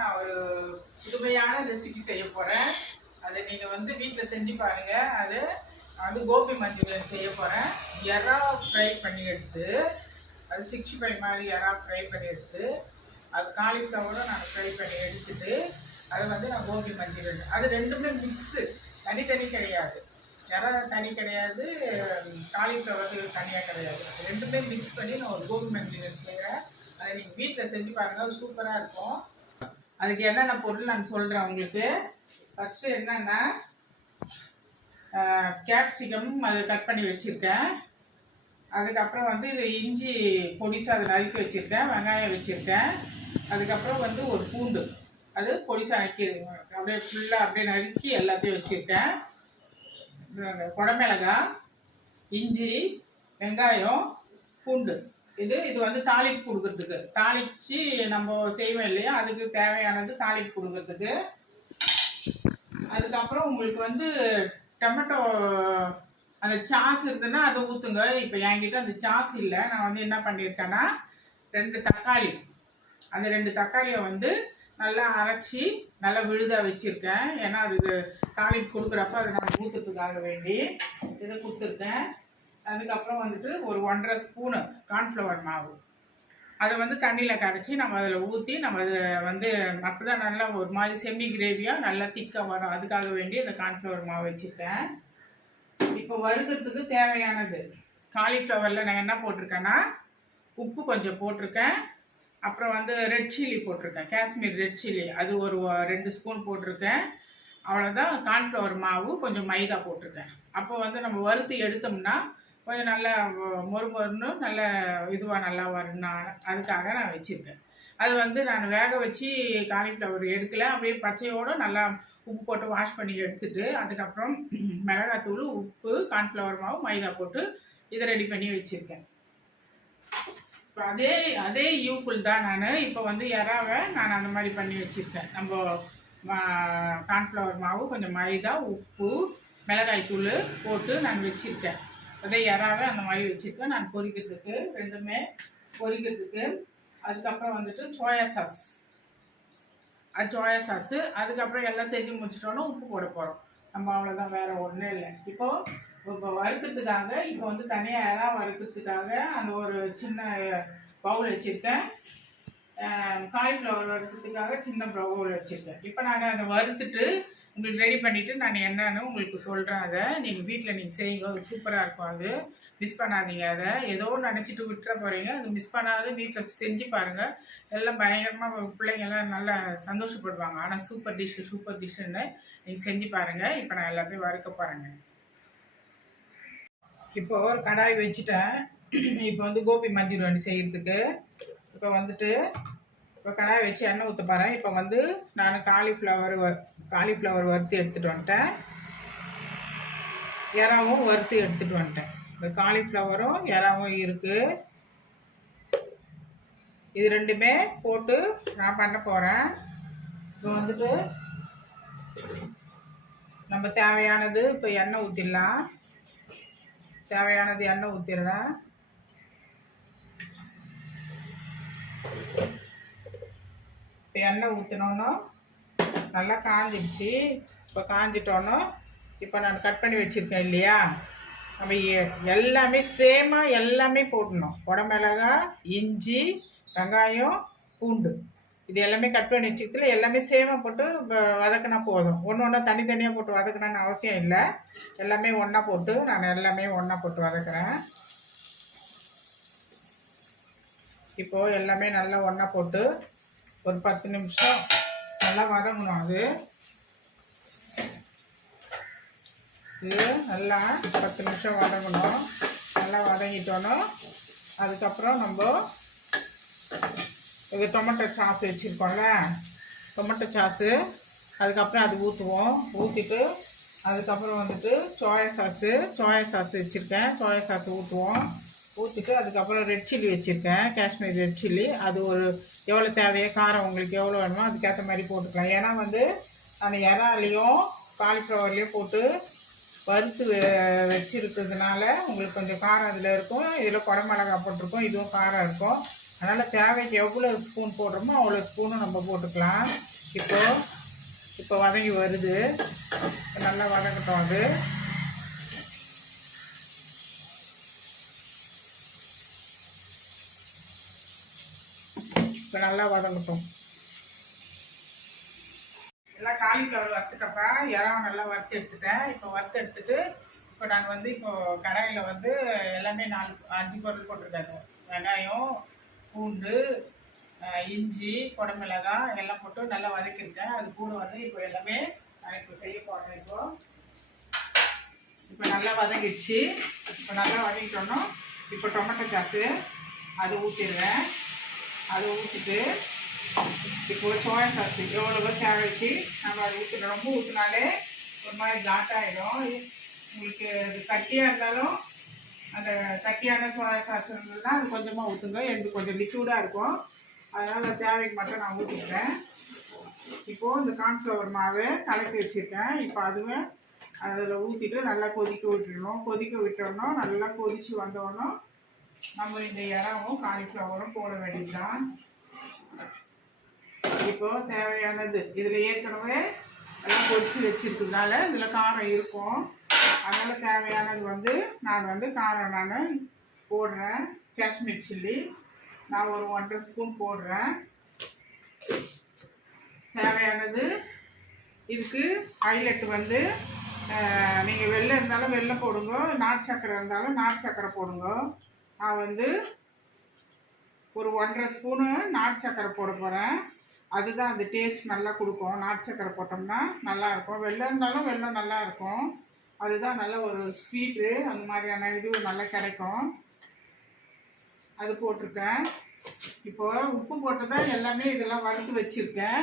நான் ஒரு புதுமையான ரெசிபி செய்ய போகிறேன். அதை நீங்கள் வந்து வீட்டில் செஞ்சு பாருங்கள். அது கோபி மஞ்சூரியன் செய்ய போகிறேன். எறா ஃப்ரை பண்ணி எடுத்து, அது 65 மாதிரி எறா ஃப்ரை பண்ணி எடுத்து, அது காலிஃப்ளவரும் நான் ஃப்ரை பண்ணி எடுத்துட்டு, அதை வந்து நான் கோபி மஞ்சூரியன், அது ரெண்டுமே மிக்ஸு, தனித்தனி கிடையாது. எறா தனி கிடையாது, காலிஃப்ளவர் தனியாக கிடையாது. ரெண்டுமே மிக்ஸ் பண்ணி நான் ஒரு கோபி மஞ்சூரியன் செய்கிறேன். அதை நீங்கள் வீட்டில் செஞ்சு பாருங்கள், அது சூப்பராக இருக்கும். அதுக்கு என்னென்ன பொருள் நான் சொல்கிறேன் உங்களுக்கு. ஃபஸ்ட்டு என்னென்னா, கேப்சிகம் அது கட் பண்ணி வச்சுருக்கேன். அதுக்கப்புறம் வந்து இஞ்சி பொடிசாக அதை நறுக்கி வச்சுருக்கேன். வெங்காயம் வச்சுருக்கேன். அதுக்கப்புறம் வந்து ஒரு பூண்டு, அது பொடிசாக நறுக்கி அப்படியே ஃபுல்லாக அப்படியே நறுக்கி எல்லாத்தையும் வச்சுருக்கேன். குடமிளகாய், இஞ்சி, வெங்காயம், பூண்டு, இது வந்து தாளிப்பு கொடுக்கறதுக்கு, தாளித்து நம்ம செய்வோம் இல்லையா, அதுக்கு தேவையானது தாளிப்பு கொடுக்கறதுக்கு. அதுக்கப்புறம் உங்களுக்கு வந்து டொமேட்டோ அந்த சாஸ் இருந்ததுன்னா அதை ஊற்றுங்க. இப்போ என்கிட்ட அந்த சாஸ் இல்லை. நான் வந்து என்ன பண்ணியிருக்கேன்னா, 2 தக்காளி, அந்த 2 தக்காளியை வந்து நல்லா அரைச்சி நல்லா விழுதாக வச்சுருக்கேன். ஏன்னா அது தாளிப்பு கொடுக்குறப்ப அதை நான் ஊற்றுறதுக்காக வேண்டி இதை கொடுத்துருக்கேன். அதுக்கப்புறம் வந்துட்டு ஒரு 1½ ஸ்பூனு கார்ன்ஃப்ளவர் மாவு, அதை வந்து தண்ணியில் கரைச்சி நம்ம அதில் ஊற்றி நம்ம அதை வந்து அப்போ தான் நல்லா ஒரு மாதிரி செமி கிரேவியாக நல்லா திக்காக வரும். அதுக்காக வேண்டி அந்த கார்ன்ஃப்ளவர் மாவு வச்சுருக்கேன். இப்போ வறுக்கிறதுக்கு தேவையானது, காலிஃப்ளவரில் நான் என்ன போட்டிருக்கேன்னா, உப்பு கொஞ்சம் போட்டிருக்கேன். அப்புறம் வந்து ரெட் சில்லி போட்டிருக்கேன், காஷ்மீர் ரெட் சில்லி, அது ஒரு 2 ஸ்பூன் போட்டிருக்கேன். அவ்வளோதான். கார்ன்ஃப்ளவர் மாவு, கொஞ்சம் மைதா போட்டிருக்கேன். அப்போ வந்து நம்ம வறுத்து எடுத்தோம்னா கொஞ்சம் நல்லா மொறுமொறுன்னு நல்ல இதுவாக நல்லா வரணும். அதுக்காக நான் வச்சுருக்கேன். அது வந்து நான் வேக வச்சு காலிஃப்ளவர் எடுக்கலை, அப்படியே பச்சையோடு நல்லா உப்பு போட்டு வாஷ் பண்ணி எடுத்துட்டு, அதுக்கப்புறம் மிளகாத்தூள், உப்பு, கார்ன்ஃப்ளவர் மாவு, மைதா போட்டு இதை ரெடி பண்ணி வச்சுருக்கேன். இப்போ அதே யூக்குள் தான் நான் இப்போ வந்து எறாவை நான் அந்த மாதிரி பண்ணி வச்சுருக்கேன். நம்ம கார்ன்ஃப்ளவர் மாவு, கொஞ்சம் மைதா, உப்பு, மிளகாய்த்தூள் போட்டு நான் வச்சுருக்கேன். அதே எறாவை அந்த மாதிரி வச்சுருக்கேன் நான் பொரிக்கிறதுக்கு, ரெண்டுமே பொரிக்கிறதுக்கு. அதுக்கப்புறம் வந்துட்டு சோயா சாஸு, அதுக்கப்புறம் எல்லாம் செஞ்சு முடிச்சிட்டோன்னா உப்பு போட போகிறோம் நம்ம, அவ்வளோதான், வேறு ஒன்றும் இல்லை. இப்போ வறுக்கிறதுக்காக இப்போ வந்து தனியாக எறா வறுக்கிறதுக்காக அந்த ஒரு சின்ன பவுல் வச்சுருக்கேன். காலிஃப்ளவர் வறுக்கிறதுக்காக சின்ன பவுல் வச்சுருக்கேன். இப்போ நான் அதை வறுத்துட்டு உங்களுக்கு ரெடி பண்ணிவிட்டு நான் என்னன்னு உங்களுக்கு சொல்கிறேன். அதை நீங்கள் வீட்டில் நீங்கள் செய்யுங்க, அது சூப்பராக இருக்கும். அது மிஸ் பண்ணாதீங்க. அதை ஏதோ நினச்சிட்டு விட்டுற போகிறீங்க, அது மிஸ் பண்ணாத வீட்டில் செஞ்சு பாருங்கள். எல்லாம் பயங்கரமாக பிள்ளைங்கள்லாம் நல்லா சந்தோஷப்படுவாங்க. ஆனால் சூப்பர் டிஷ்ஷுன்னு நீங்கள் செஞ்சு பாருங்கள். இப்போ நான் எல்லாத்தையும் வறுக்க பாருங்கள். இப்போ ஒரு கடாய் வச்சுட்டேன். இப்போ வந்து கோபி மஞ்சூரியன் செய்கிறதுக்கு இப்போ வந்துட்டு கடாய் வச்சு எண்ணெய் ஊற்ற பாருங்கள். இப்போ வந்து நான் காலிஃப்ளவர் வறுத்து எடுத்துகிட்டு வந்துட்டேன். எறாவும் வறுத்து எடுத்துகிட்டு வந்துட்டேன். இந்த காலிஃப்ளவரும் எறாவும் இருக்குது. இது ரெண்டுமே போட்டு நான் பண்ண போகிறேன். இப்போ வந்துட்டு நம்ம தேவையானது இப்போ எண்ணெய் ஊற்றிடலாம். தேவையானது எண்ணெய் ஊற்றிடுறேன். இப்போ எண்ணெய் ஊற்றினோன்னு நல்லா காஞ்சிடுச்சு. இப்போ காஞ்சிட்டோன்னு இப்போ நான் கட் பண்ணி வச்சுருக்கேன் இல்லையா, நம்ம எல்லாமே சேமாக எல்லாமே போடணும். குடமிளகாய், இஞ்சி, வெங்காயம், பூண்டு, இது எல்லாமே கட் பண்ணி வச்சுக்கிறதுல எல்லாமே சேமாக போட்டு வதக்கினா போதும். ஒன்று ஒன்றா தனித்தனியாக போட்டு வதக்கணும்னு அவசியம் இல்லை. எல்லாமே ஒன்றா போட்டு நான் எல்லாமே ஒன்றா போட்டு வதக்குறேன். இப்போது எல்லாமே நல்லா ஒன்றா போட்டு ஒரு 10 நிமிஷம் நல்லா வதங்கணும். இது நல்லா 10 நிமிஷம் வதங்கணும். நல்லா வதங்கிட்டோன்னா அதுக்கப்புறம் நம்ம இது டொமேட்டோ சாஸ் வச்சுருக்கோம்ல, டொமேட்டோ சாஸு, அதுக்கப்புறம் அது ஊற்றுவோம். ஊற்றிட்டு அதுக்கப்புறம் வந்துட்டு சோயா சாஸு வச்சுருக்கேன். சோயா சாஸ் ஊற்றுவோம். ஊற்றிட்டு அதுக்கப்புறம் ரெட் சில்லி வச்சுருக்கேன், காஷ்மீர் ரெட் சில்லி. அது ஒரு எவ்வளோ தேவையோ காரம் உங்களுக்கு எவ்வளோ வேணுமோ அதுக்கேற்ற மாதிரி போட்டுக்கலாம். ஏன்னா வந்து நான் எறாலையும் காலிஃப்ளவர்லேயும் போட்டு வறுத்து வச்சுருக்கிறதுனால உங்களுக்கு கொஞ்சம் காரம் அதில் இருக்கும். இதில் குடமிளகாய் போட்டிருக்கோம், இதுவும் காரம் இருக்கும். அதனால் தேவைக்கு எவ்வளோ ஸ்பூன் போடுறோமோ அவ்வளோ ஸ்பூனும் நம்ம போட்டுக்கலாம். இப்போ வதங்கி வருது, நல்லா வதங்கட்டும். அது இப்போ நல்லா வதங்கட்டும். எல்லாம் காலிஃப்ளவர் வறுத்துட்டப்பா, இறாவை நல்லா வறுத்து எடுத்துட்டேன். இப்போ வறுத்து எடுத்துட்டு இப்போ நான் வந்து இப்போது கடாயில் வந்து எல்லாமே 5 பொருள் போட்டிருக்காங்க. வெங்காயம், பூண்டு, இஞ்சி, குடமிளகாய் எல்லாம் போட்டு நல்லா வதக்கியிருக்கேன். அது கூட வந்து இப்போ எல்லாமே நான் இப்போ செய்ய போகிறேன். இப்போ நல்லா வதங்கிடுச்சு. இப்போ நல்லா வதங்கிட்டோன்னா இப்போ டொமேட்டோ சாஸு அதை ஊற்றிடுவேன். அதை ஊற்றிட்டு இப்போ சோயா சாஸ் எவ்வளோ தேவைக்கு நம்ம அதை ஊற்றிடும். ரொம்ப ஊற்றினாலே ஒரு மாதிரி காட்டாயிடும். உங்களுக்கு அது கட்டியாக இருந்தாலும் அந்த கட்டியான சோயா சாஸ் இருந்ததுன்னா அது கொஞ்சமாக ஊற்றுங்க. எனக்கு கொஞ்சம் லிக்விடாக இருக்கும், அதனால் தேவைக்கு மட்டும் நான் ஊற்றிக்கிறேன். இப்போது இந்த கார்ன்ஃப்ளவர் மாவு கலக்கி வச்சுருக்கேன். இப்போ அதுவே அதில் ஊற்றிட்டு நல்லா கொதிக்க விட்டுடணும். கொதிக்க விட்டோன்னா நல்லா கொதித்து வந்தோன்னா நம்ம இந்த இறாவும் காலிஃப்ளவரும் போட வேண்டியதுதான். இப்போது தேவையானது இதில் ஏற்கனவே எல்லாம் பொரிச்சு வச்சுருக்கிறதுனால இதில் காரம் இருக்கும். அதனால் தேவையானது வந்து நான் காரம் போடுறேன். காஷ்மீர் சில்லி நான் ஒரு 1.5 ஸ்பூன் போடுறேன். தேவையானது இதுக்கு ஹைலைட் வந்து நீங்கள் வெள்ளை இருந்தாலும் வெள்ளை போடுங்க, நாட்டு சக்கரை இருந்தாலும் நாட்டு சக்கரை போடுங்க. நான் வந்து ஒரு 1.5 ஸ்பூனு நாட்டு சக்கரை போட போகிறேன். அதுதான் அந்த டேஸ்ட் நல்லா கொடுக்கும். நாட்டு சக்கரை போட்டோம்னா நல்லாயிருக்கும். வெள்ளை இருந்தாலும் வெள்ளம் நல்லாயிருக்கும். அதுதான் நல்ல ஒரு ஸ்வீட்டு, அந்த மாதிரியான இது நல்லா கிடைக்கும். அது போட்டிருக்கேன். இப்போ உப்பு போட்டு தான் எல்லாமே இதெல்லாம் வறுத்து வச்சுருக்கேன்.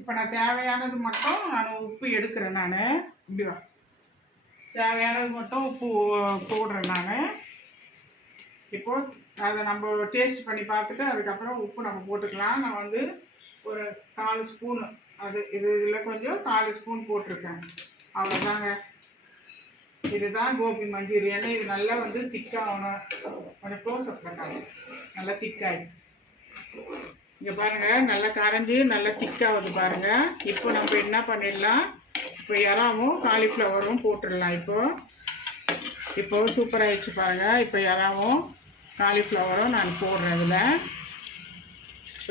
இப்போ நான் தேவையானது மட்டும் நான் உப்பு எடுக்கிறேன். நான் இப்படிவா தேவையானது மட்டும் உப்பு போடுறேன். நான் இப்போது அதை நம்ம டேஸ்ட் பண்ணி பார்த்துட்டு அதுக்கப்புறம் உப்பு நம்ம போட்டுக்கலாம். நான் வந்து ஒரு 4 ஸ்பூனு இதில் கொஞ்சம் 4 ஸ்பூன் போட்டிருக்கேன். அவ்வளோதாங்க. இதுதான் கோபி மஞ்சூரியன். இது நல்லா வந்து திக்காகணும். கொஞ்சம் க்ளோஸ்அப்பில் காணும். நல்லா திக்காகி இங்கே பாருங்கள், நல்லா கரைஞ்சி நல்லா திக்காகுது பாருங்கள். இப்போ நம்ம என்ன பண்ணிடலாம், இப்போ இறாவும் காலிஃப்ளவரும் போட்டுடலாம். இப்போது சூப்பராகிடுச்சு பாருங்கள். இப்போ இறாவும் காலிஃப்ளவரும் நான் போடுறேன். இதில்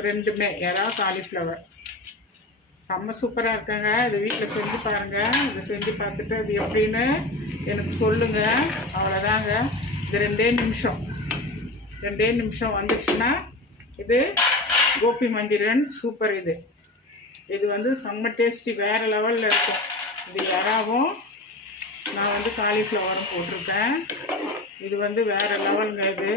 ரெண்டுமே இறா காலிஃப்ளவர் செம்ம சூப்பராக இருக்குங்க. இது வீட்டில் செஞ்சு பாருங்கள். இதை செஞ்சு பார்த்துட்டு அது எப்படின்னு எனக்கு சொல்லுங்கள். அவ்வளோதாங்க. இது 2 நிமிஷம் வந்துச்சுன்னா இது கோபி மஞ்சூரியன் சூப்பர். இது வந்து செம்ம டேஸ்டி, வேறு லெவலில் இருக்கும். இது இறாவும் நான் வந்து காலிஃப்ளவரும் போட்டிருக்கேன். இது வந்து வேறு லெவலுங்க. இது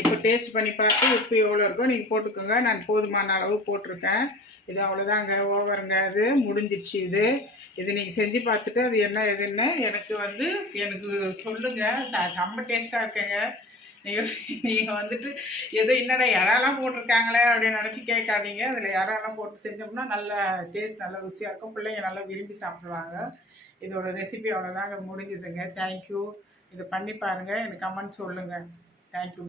இப்போ டேஸ்ட் பண்ணி பார்த்து உப்பு எவ்வளோ இருக்கோ நீங்கள் போட்டுக்கோங்க. நான் போதுமான அளவு போட்டிருக்கேன். இது அவ்வளோதாங்க, ஓவருங்க. அது முடிஞ்சிடுச்சு. இது நீங்கள் செஞ்சு பார்த்துட்டு அது என்ன எதுன்னு எனக்கு சொல்லுங்கள். செம்ம டேஸ்ட்டாக இருக்குங்க. நீங்கள் வந்துட்டு ஏதோ என்னடா இறாலாம் போட்டிருக்காங்களே அப்படின்னு நினச்சி கேட்காதீங்க. அதில் இறாலாம் போட்டு செஞ்சோம்னா நல்லா டேஸ்ட், நல்லா ருசியாக இருக்கும். பிள்ளைங்க நல்லா விரும்பி சாப்பிடுவாங்க. இதோட ரெசிபி அவ்வளோதாங்க, முடிஞ்சுதுங்க. தேங்க்யூ. இதை பண்ணி பாருங்கள், எனக்கு கமெண்ட் சொல்லுங்கள். தேங்க்யூ.